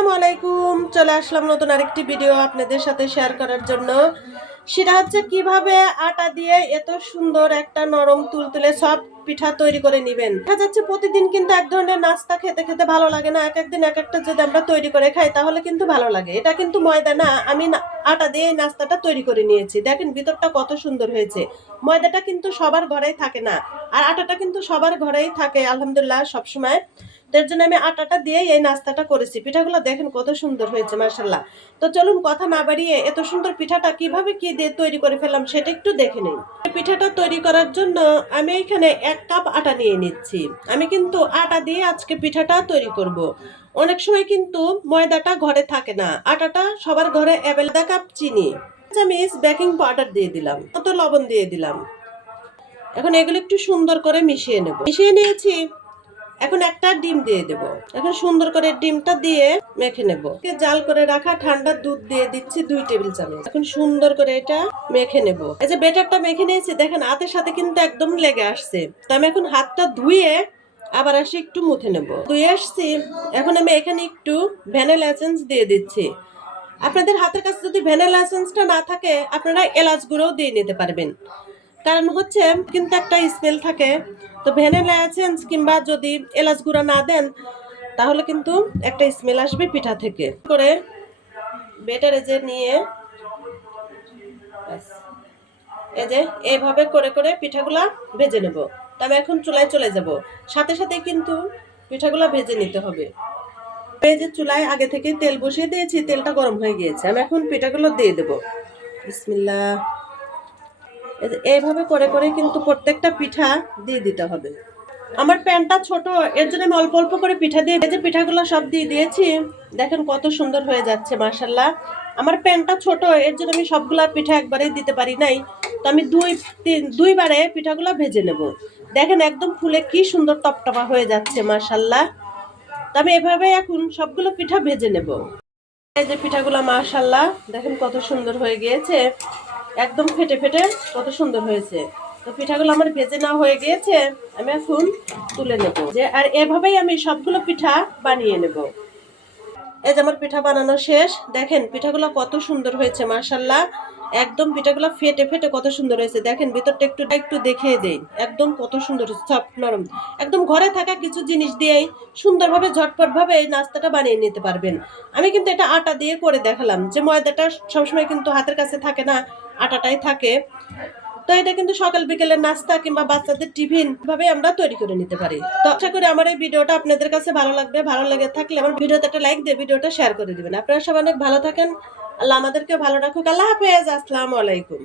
আসসালামু আলাইকুম চলে আসলাম নতুন আরেকটি ভিডিও আপনাদের সাথে শেয়ার করার জন্য। সেটা হচ্ছে কীভাবে আটা দিয়ে এত সুন্দর একটা নরম তুলতুলে সব পিঠা তৈরি করে নেবেন। দেখা যাচ্ছে প্রতিদিন কিন্তু এক ধরনের নাস্তা খেতে খেতে ভালো লাগে না। এক একদিন এক একটা যদি আমরা তৈরি করে খাই, তাহলে কিন্তু ভালো লাগে। এটা কিন্তু ময়দা না, আমি আটা দিয়ে এই নাস্তাটা তৈরি করে নিয়েছি। দেখেন ভিতরটা কত সুন্দর হয়েছে। ময়দাটা কিন্তু সবার ঘরেই থাকে না। আর আটাটা কিন্তু সবার ঘরেই থাকে, আলহামদুলিল্লাহ, সবসময়। এর জন্য আমি আটাটা দিয়ে এই নাস্তাটা করেছি। পিঠাগুলো দেখেন কত সুন্দর হয়েছে মার্শাল্লাহ তো চলুন কথা না বাড়িয়ে এত সুন্দর পিঠাটা কীভাবে কি দিয়ে তৈরি করে ফেললাম সেটা একটু দেখে নিন পিঠাটা তৈরি করার জন্য আমি এখানে এক কাপ আটা নিয়ে নিচ্ছি। আমি কিন্তু আটা দিয়ে আজকে পিঠাটা তৈরি করব। অনেক সময় কিন্তু ময়দাটা ঘরে থাকে না। আটাটা সবার ঘরে অ্যাভেলেবল কাপ চিনি চামিচ বেকিং পাউডার দিয়ে দিলাম। কত লবণ দিয়ে দিলাম। এখন এগুলো একটু সুন্দর করে মিশিয়ে নেব। মিশিয়ে নিয়েছি এখন একটা ডিম দিয়ে দেব। এখন সুন্দর করে ডিমটা দিয়ে মেখে নেব। জাল করে রাখা ঠান্ডা দুধ দিয়ে দিচ্ছি দুই টেবিল চামচ। এখন সুন্দর করে এটা মেখে নেব। এই যে বেটারটা মেখে নিয়েছি, দেখেন হাতের সাথে কিন্তু একদম লেগে আসছে। তো আমি এখন হাতটা ধুয়ে আবার আসি একটু মুথে নেব। ধুয়ে আসছি, এখন আমি এখানে একটু ভ্যানিলা এসেন্স দিয়ে দিচ্ছি। আপনাদের হাতের কাছে যদি ভ্যানিলা এসেন্সটা না থাকে, আপনারা এলাচ গুঁড়োও দিয়ে নিতে পারবেন। কারণ হচ্ছে কিন্তু একটা স্মেল থাকে। তো ভ্যানিলা এসেন্স কিংবা যদি এলাচ গুঁড়া না দেন, তাহলে কিন্তু একটা স্মেল আসবে পিঠা থেকে। করে বেটার যে নিয়ে। এই যে, এইভাবে করে করে পিঠাগুলা ভেজে নেব। তবে এখন চুলায় চলে যাব। সাথে সাথে কিন্তু পিঠাগুলা ভেজে নিতে হবে। যে চুলায় আগে থেকে তেল বসিয়ে দিয়েছি, তেলটা গরম হয়ে গিয়েছে। আমি এখন পিঠাগুলো দিয়ে দেবো। যে এইভাবে করে করে কিন্তু প্রত্যেকটা পিঠা দিয়ে দিতে হবে। আমার প্যানটা ছোট, এর জন্য আমি অল্প অল্প করে পিঠা দিয়ে যে পিঠাগুলো সব দিয়ে দিয়েছি, দেখেন কত সুন্দর হয়ে যাচ্ছে মার্শাল্লাহ আমার প্যানটা ছোট, এর জন্য আমি সবগুলা পিঠা একবারে দিতে পারি নাই। তো আমি দুই, তিন, দুইবারে পিঠাগুলো ভেজে নেব। দেখেন একদম ফুলে কি সুন্দর টপটপা হয়ে যাচ্ছে মার্শাল্লাহ তো আমি এভাবে এখন সবগুলো পিঠা ভেজে নেব। এই যে পিঠাগুলো মাশাল্লাহ দেখেন কত সুন্দর হয়ে গিয়েছে। একদম ফেটে ফেটে কত সুন্দর হয়েছে। তো পিঠাগুলো আমার ভেজে না হয়ে গিয়েছে, আমি এখন তুলে নেব। যে, আর এভাবেই আমি সবগুলো পিঠা বানিয়ে নেব। এই যে আমার পিঠা বানানো শেষ। দেখেন পিঠাগুলো কত সুন্দর হয়েছে মার্শাল্লাহ একদম পিঠাগুলো ফেটে ফেটে কত সুন্দর হয়েছে। দেখেন ভিতরটা একটু একটু দেখিয়ে দেই। একদম কত সুন্দর সফট নরম। একদম ঘরে থাকা কিছু জিনিস দিয়েই সুন্দরভাবে, ঝটপটভাবে এই নাস্তাটা বানিয়ে নিতে পারবেন। আমি কিন্তু এটা আটা দিয়ে করে দেখালাম যে, ময়দাটা সবসময় কিন্তু হাতের কাছে থাকে না। আটাটাই থাকে। তো এটা কিন্তু সকাল বিকেলের নাস্তা কিংবা বাচ্চাদের টিফিন ভাবে আমরা তৈরি করে নিতে পারি। তো আশা করি আমার এই ভিডিওটা আপনাদের কাছে ভালো লাগবে। ভালো লাগে থাকলে আমার ভিডিওতে একটা লাইক দিয়ে ভিডিওটা শেয়ার করে দিবেন। আপনারা সবাই অনেক ভালো থাকেন। আল্লাহ আমাদেরকে ভালো রাখুক। আল্লাহ হাফেজ। আসসালামু আলাইকুম।